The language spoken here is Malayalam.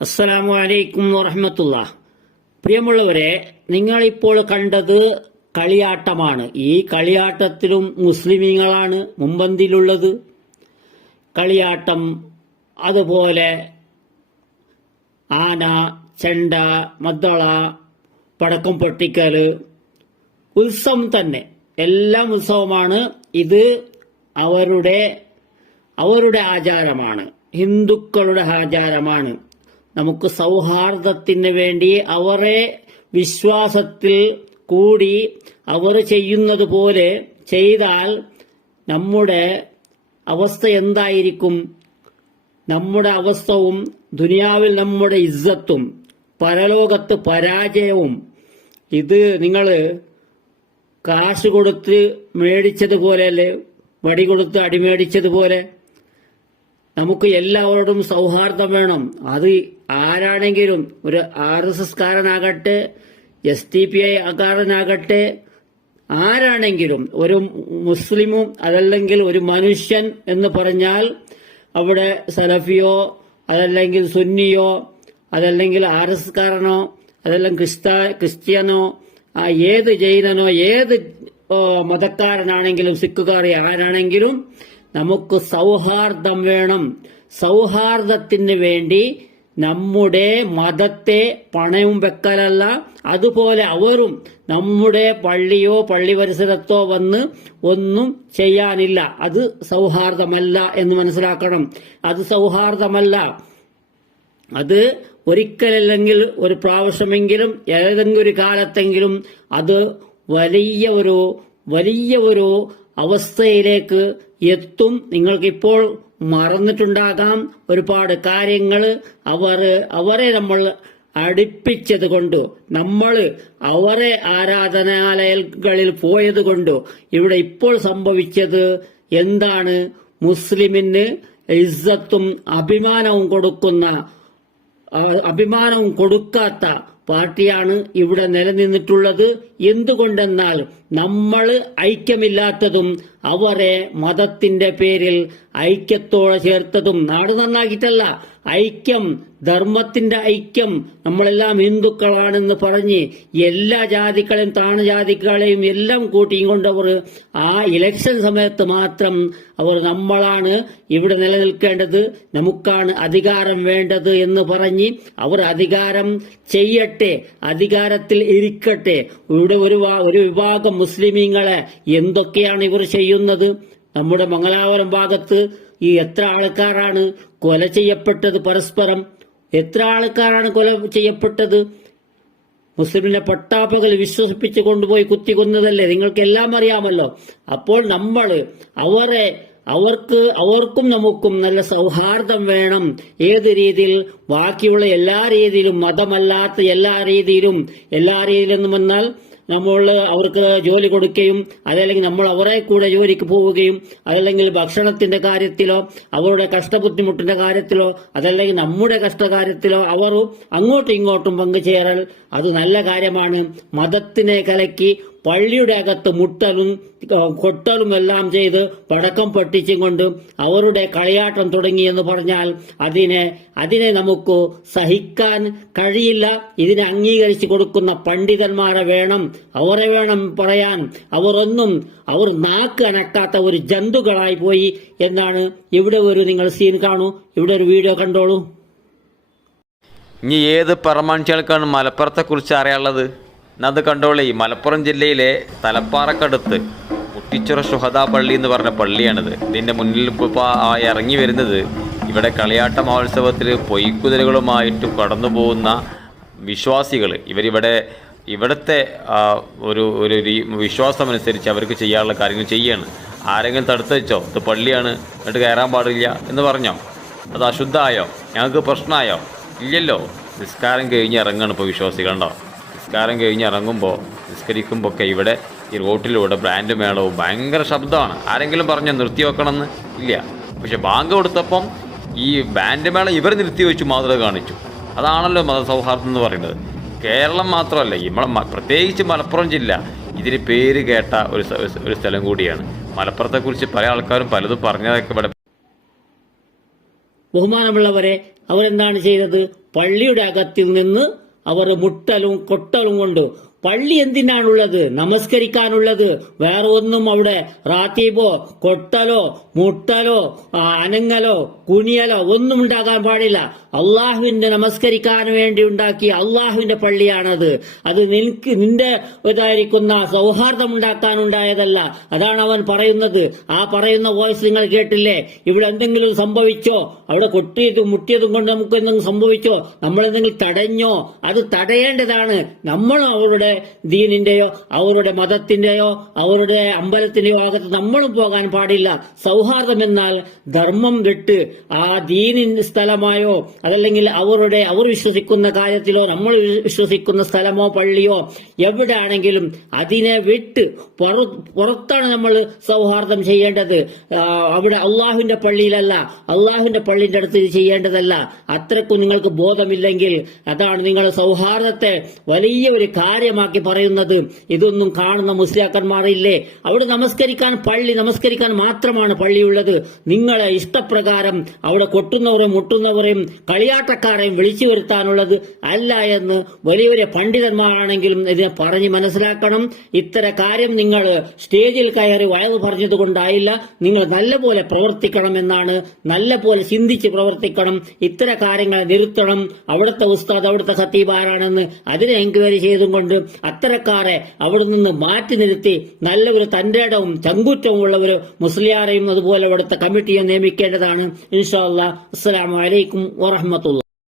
അസ്സലാമു അലൈക്കും വറഹ്മത്തുള്ളാഹ്. പ്രിയമുള്ളവരെ, നിങ്ങളിപ്പോൾ കണ്ടത് കളിയാട്ടമാണ്. ഈ കളിയാട്ടത്തിലും മുസ്ലിമീങ്ങളാണ് മുമ്പന്തിയിലുള്ളത്. കളിയാട്ടം, അതുപോലെ ആന, ചെണ്ട, മദ്ദള, പടക്കം പൊട്ടിക്കൽ, ഉത്സവം തന്നെ, എല്ലാം ഉത്സവമാണ്. ഇത് അവരുടെ ആചാരമാണ്, ഹിന്ദുക്കളുടെ ആചാരമാണ്. നമുക്ക് സൗഹാർദ്ദത്തിന് വേണ്ടി അവരെ വിശ്വാസത്തിൽ കൂടി അവർ ചെയ്യുന്നത് പോലെ ചെയ്താൽ നമ്മുടെ അവസ്ഥ എന്തായിരിക്കും? നമ്മുടെ അവസ്ഥവും ദുനിയാവിൽ നമ്മുടെ ഇസ്സത്തും പരലോകത്ത് പരാജയവും. ഇത് നിങ്ങൾ കാശ് കൊടുത്ത് മേടിച്ചതുപോലെയല്ലേ, വടി കൊടുത്ത് അടിമേടിച്ചതുപോലെ. നമുക്ക് എല്ലാവരോടും സൗഹാർദ്ദം വേണം. അത് ആരാണെങ്കിലും, ഒരു RSS കാരനാകട്ടെ, SDPI കാരനാകട്ടെ, ആരാണെങ്കിലും, ഒരു മുസ്ലിമും അതല്ലെങ്കിൽ ഒരു മനുഷ്യൻ എന്ന് പറഞ്ഞാൽ അവിടെ സലഫിയോ അതല്ലെങ്കിൽ സുന്നിയോ അതല്ലെങ്കിൽ RSS കാരനോ അതല്ലെങ്കിൽ ക്രിസ്ത്യനോ ഏത് ജൈനനോ ഏത് മതക്കാരനാണെങ്കിലും സിഖുകാരി ആരാണെങ്കിലും നമുക്ക് സൗഹാർദ്ദം വേണം. സൗഹാർദ്ദത്തിന് വേണ്ടി നമ്മുടെ മതത്തെ പണയം വെക്കലല്ല, അതുപോലെ അവരും നമ്മുടെ പള്ളിയോ പള്ളി പരിസരത്തോ വന്ന് ഒന്നും ചെയ്യാനില്ല. അത് സൗഹാർദ്ദമല്ല എന്ന് മനസ്സിലാക്കണം. അത് സൗഹാർദ്ദമല്ല. അത് ഒരിക്കലല്ലെങ്കിൽ ഒരു പ്രാവശ്യമെങ്കിലും ഏതെങ്കിലും ഒരു കാലത്തെങ്കിലും അത് വലിയ ഒരു അവസ്ഥയിലേക്ക് എത്തും. നിങ്ങൾക്കിപ്പോൾ മറന്നിട്ടുണ്ടാകാം ഒരുപാട് കാര്യങ്ങൾ. അവരെ നമ്മൾ അടുപ്പിച്ചത് കൊണ്ട്, നമ്മൾ അവരെ ആരാധനാലയങ്ങളിൽ പോയത് കൊണ്ട് ഇവിടെ ഇപ്പോൾ സംഭവിച്ചത് എന്താണ്? മുസ്ലിമിന് ഇസ്സത്തും അഭിമാനവും കൊടുക്കാത്ത പാർട്ടിയാണ് ഇവിടെ നിലനിന്നിട്ടുള്ളത്. എന്തുകൊണ്ടെന്നാൽ നമ്മൾ ഐക്യമില്ലാത്തതും അവരെ മതത്തിന്റെ പേരിൽ ഐക്യത്തോടെ ചേർത്തതും. നാട് നന്നാക്കിയിട്ടല്ല, ഐക്യം, ധർമ്മത്തിന്റെ ഐക്യം, നമ്മളെല്ലാം ഹിന്ദുക്കളാണെന്ന് പറഞ്ഞ് എല്ലാ ജാതികളെയും താണജാതികളെയും എല്ലാം കൂട്ടിയും കൊണ്ടവർ ആ ഇലക്ഷൻ സമയത്ത് മാത്രം നമ്മളാണ് ഇവിടെ നിലനിൽക്കേണ്ടത്, നമുക്കാണ് അധികാരം വേണ്ടത് എന്ന് പറഞ്ഞ് അവർ അധികാരം ചെയ്യട്ടെ, അധികാരത്തിൽ ഇരിക്കട്ടെ. ഇവിടെ ഒരു വിഭാഗം മുസ്ലിമീങ്ങളെ എന്തൊക്കെയാണ് ഇവർ ചെയ്യുന്നത്? നമ്മുടെ മംഗലാപുരം ഭാഗത്ത് എത്ര ആൾക്കാരാണ് കൊല ചെയ്യപ്പെട്ടത്? പരസ്പരം എത്ര ആൾക്കാരാണ് കൊല ചെയ്യപ്പെട്ടത്? മുസ്ലിമിനെ പട്ടാപ്പകൽ വിശ്വസിപ്പിച്ച് കൊണ്ടുപോയി കുത്തിക്കൊന്നതല്ലേ? നിങ്ങൾക്കെല്ലാം അറിയാമല്ലോ. അപ്പോൾ നമ്മൾ അവർക്കും നമുക്കും നല്ല സൗഹാർദ്ദം വേണം. ഏത് രീതിയിൽ? ബാക്കിയുള്ള എല്ലാ രീതിയിലും, മതമല്ലാത്ത എല്ലാ രീതിയിലും എന്ന് വന്നാൽ നമ്മൾ അവർക്ക് ജോലി കൊടുക്കുകയും അതല്ലെങ്കിൽ നമ്മൾ അവരെ കൂടെ ജോലിക്ക് പോവുകയും അതല്ലെങ്കിൽ ഭക്ഷണത്തിന്റെ കാര്യത്തിലോ അവരുടെ കഷ്ടബുദ്ധിമുട്ടിന്റെ കാര്യത്തിലോ അതല്ലെങ്കിൽ നമ്മുടെ കഷ്ടകാര്യത്തിലോ അവർ അങ്ങോട്ടും ഇങ്ങോട്ടും പങ്കുചേരൽ അത് നല്ല കാര്യമാണ്. മതത്തിനെ കലക്കി പള്ളിയുടെ അകത്ത് മുട്ടലും കൊട്ടലും എല്ലാം ചെയ്ത് പടക്കം പൊട്ടിച്ചും കൊണ്ട് അവരുടെ കളിയാട്ടം തുടങ്ങിയെന്ന് പറഞ്ഞാൽ അതിനെ നമുക്ക് സഹിക്കാൻ കഴിയില്ല. ഇതിനെ അംഗീകരിച്ചു കൊടുക്കുന്ന പണ്ഡിതന്മാരെ വേണം, അവരെ വേണം പറയാൻ. അവർ നാക്ക് അനക്കാത്ത ഒരു ജന്തുക്കളായി പോയി എന്നാണ്. ഇവിടെ നിങ്ങൾ സീൻ കാണൂ, ഇവിടെ ഒരു വീഡിയോ കണ്ടോളൂ. ഇനി ഏത് പറമാണിച്ചാൾക്കാണ് മലപ്പുറത്തെക്കുറിച്ച് അറിയാനുള്ളത്? അത് കണ്ടോളി. മലപ്പുറം ജില്ലയിലെ തലപ്പാറക്കടുത്ത് മുട്ടിച്ചിറ ശുഹദാ പള്ളി എന്ന് പറഞ്ഞ പള്ളിയാണിത്. ഇതിൻ്റെ മുന്നിൽ ഇപ്പോൾ ഇറങ്ങി വരുന്നത് ഇവിടെ കളിയാട്ട മഹോത്സവത്തിൽ പൊയ്ക്കുതിരകളുമായിട്ട് കടന്നു പോകുന്ന വിശ്വാസികൾ. ഇവിടുത്തെ ഒരു വിശ്വാസമനുസരിച്ച് അവർക്ക് ചെയ്യാനുള്ള കാര്യങ്ങൾ ചെയ്യാണ്. ആരെങ്കിലും തടുത്ത് വെച്ചോ ഇത് പള്ളിയാണ് എന്നിട്ട് കയറാൻ പാടില്ല എന്ന് പറഞ്ഞോ? അത് അശുദ്ധമായോ? ഞങ്ങൾക്ക് പ്രശ്നമായോ? ഇല്ലല്ലോ. നിസ്കാരം കഴിഞ്ഞ് ഇറങ്ങണം ഇപ്പോൾ വിശ്വാസികളുണ്ടോ? നിസ്കാരം കഴിഞ്ഞ് നിസ്കരിക്കുമ്പോൾ ഒക്കെ ഇവിടെ ഈ റോട്ടിലൂടെ ബ്രാൻഡ് മേളവും ഭയങ്കര ശബ്ദമാണ്. ആരെങ്കിലും പറഞ്ഞോ നിർത്തി വെക്കണമെന്ന്? ഇല്ല. പക്ഷെ ബാങ്ക് കൊടുത്തപ്പം ഈ ബാൻഡ് മേള ഇവർ നിർത്തിവെച്ചു മാതൃക കാണിച്ചു. അതാണല്ലോ മതസൗഹാർദ്ദം എന്ന് പറയുന്നത്. കേരളം മാത്രമല്ല, പ്രത്യേകിച്ച് മലപ്പുറം ജില്ല ഇതിന് പേര് കേട്ട ഒരു സ്ഥലം കൂടിയാണ്. മലപ്പുറത്തെക്കുറിച്ച് പല ആൾക്കാരും പലതും പറഞ്ഞതൊക്കെ ഇവിടെ. ബഹുമാനമുള്ളവരെ, അവരെന്താണ് ചെയ്തത്? പള്ളിയുടെ അകത്തിൽ നിന്ന് അവർ മുട്ടലും കൊട്ടലും കൊണ്ട്, പള്ളി എന്തിനാണുള്ളത്? നമസ്കരിക്കാനുള്ളത്. വേറെ ഒന്നും അവിടെ റാത്തീബോ കൊട്ടലോ മുട്ടലോ അനങ്ങലോ കുനിയലോ ഒന്നും ഉണ്ടാകാൻ പാടില്ല. അള്ളാഹുവിന്റെ നമസ്കരിക്കാൻ വേണ്ടി ഉണ്ടാക്കിയ അള്ളാഹുവിന്റെ പള്ളിയാണത്. അത് നിന്റെ ഇതായിരിക്കുന്ന സൗഹാർദ്ദം ഉണ്ടാക്കാനുണ്ടായതല്ല. അതാണ് അവൻ പറയുന്നത്. ആ പറയുന്ന വോയിസ് നിങ്ങൾ കേട്ടില്ലേ? ഇവിടെ എന്തെങ്കിലും സംഭവിച്ചോ? അവിടെ കൊട്ടിയതും മുട്ടിയതും കൊണ്ട് നമുക്ക് എന്തെങ്കിലും സംഭവിച്ചോ? നമ്മൾ എന്തെങ്കിലും തടഞ്ഞോ? അത് തടയേണ്ടതാണ്. നമ്മൾ അവരുടെ ദീനിന്റെയോ അവരുടെ മതത്തിന്റെയോ അവരുടെ അമ്പലത്തിന്റെയോ അകത്ത് നമ്മളും പോകാൻ പാടില്ല. സൗഹാർദ്ദം എന്നാൽ ധർമ്മം വിട്ട് ആ ദീനിന്റെ സ്ഥലമായോ അതല്ലെങ്കിൽ അവർ വിശ്വസിക്കുന്ന കാര്യത്തിലോ നമ്മൾ വിശ്വസിക്കുന്ന സ്ഥലമോ പള്ളിയോ എവിടെയാണെങ്കിലും അതിനെ വിട്ട് പുറത്താണ് നമ്മൾ സൗഹാർദ്ദം ചെയ്യേണ്ടത്. അവിടെ അള്ളാഹുവിന്റെ പള്ളിയിലല്ല, അള്ളാഹുവിന്റെ പള്ളിന്റെ അടുത്ത് ഇത് ചെയ്യേണ്ടതല്ല. അത്രക്കും നിങ്ങൾക്ക് ബോധമില്ലെങ്കിൽ അതാണ് നിങ്ങൾ സൗഹാർദ്ദത്തെ വലിയ ഒരു കാര്യമാക്കി പറയുന്നത്. ഇതൊന്നും കാണുന്ന മുസ്ലിയാക്കന്മാരില്ലേ? അവിടെ നമസ്കരിക്കാൻ മാത്രമാണ് പള്ളിയുള്ളത്. നിങ്ങളെ ഇഷ്ടപ്രകാരം അവിടെ കൊട്ടുന്നവരെയും മുട്ടുന്നവരെയും കളിയാട്ടക്കാരെയും വിളിച്ചു വരുത്താനുള്ളത് അല്ല എന്ന് വലിയൊരു പണ്ഡിതന്മാരാണെങ്കിലും ഇതിനെ പറഞ്ഞ് മനസ്സിലാക്കണം. ഇത്തരം കാര്യം നിങ്ങൾ സ്റ്റേജിൽ കയറി വയത് പറഞ്ഞത് കൊണ്ടായില്ല. നിങ്ങൾ നല്ലപോലെ പ്രവർത്തിക്കണമെന്നാണ്, നല്ലപോലെ ചിന്തിച്ച് പ്രവർത്തിക്കണം. ഇത്തരം കാര്യങ്ങളെ നിർത്തണം. അവിടുത്തെ ഉസ്താദ് അവിടുത്തെ ഖത്തീബ് ആരാണെന്ന് അതിനെ എൻക്വയറി ചെയ്തും കൊണ്ട് അത്തരക്കാരെ അവിടെ നിന്ന് മാറ്റി നിർത്തി നല്ല ഒരു തന്റേടവും ചങ്കൂറ്റവും ഉള്ള ഒരു മുസ്ലിയാരെയും അതുപോലെ അവിടുത്തെ കമ്മിറ്റിയെ നിയമിക്കേണ്ടതാണ്. ഇൻഷാ അല്ലാഹ്. അസ്സലാമു അലൈക്കും വറഹ്മത്തുള്ളാഹി.